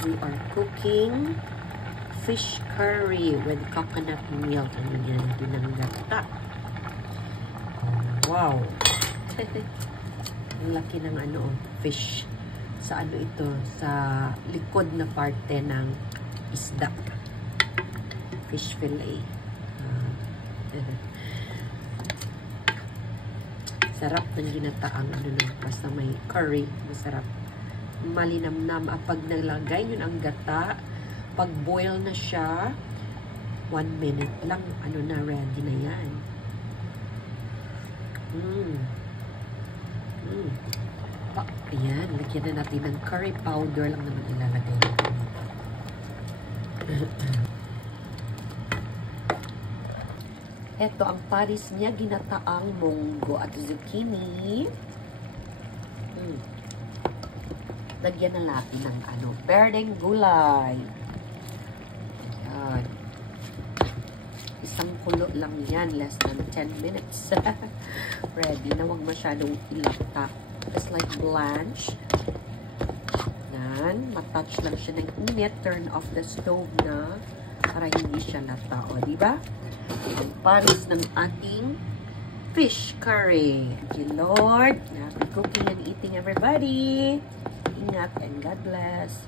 We are cooking fish curry with coconut milk. Ano yan? Pinanggata. Oh, wow. Ang laki ng fish. Sa ito? Sa likod na parte ng isda. Fish fillet. Sarap ng ginataang basta may curry. Masarap. Malinamnam. Pag nalagay yun ang gata, pag boil na siya, 1 minute lang, na, ready na yan. Ayan, lagyan na natin ng curry powder lang naman ilalagay natin. Ito ang paris niya, ginataang munggo at zucchini. Lagyan na natin ng berdeng gulay. Ayan. Isang kulo lang yan, less than 10 minutes. Ready na, wag masyadong ilata. Just like blanch. Yan, matouch lang siya ng init. Turn off the stove na para hindi siya lata. O, diba? Ang paris ng ating fish curry. Thank you, Lord. Happy cooking and eating, everybody. Ingat and God bless.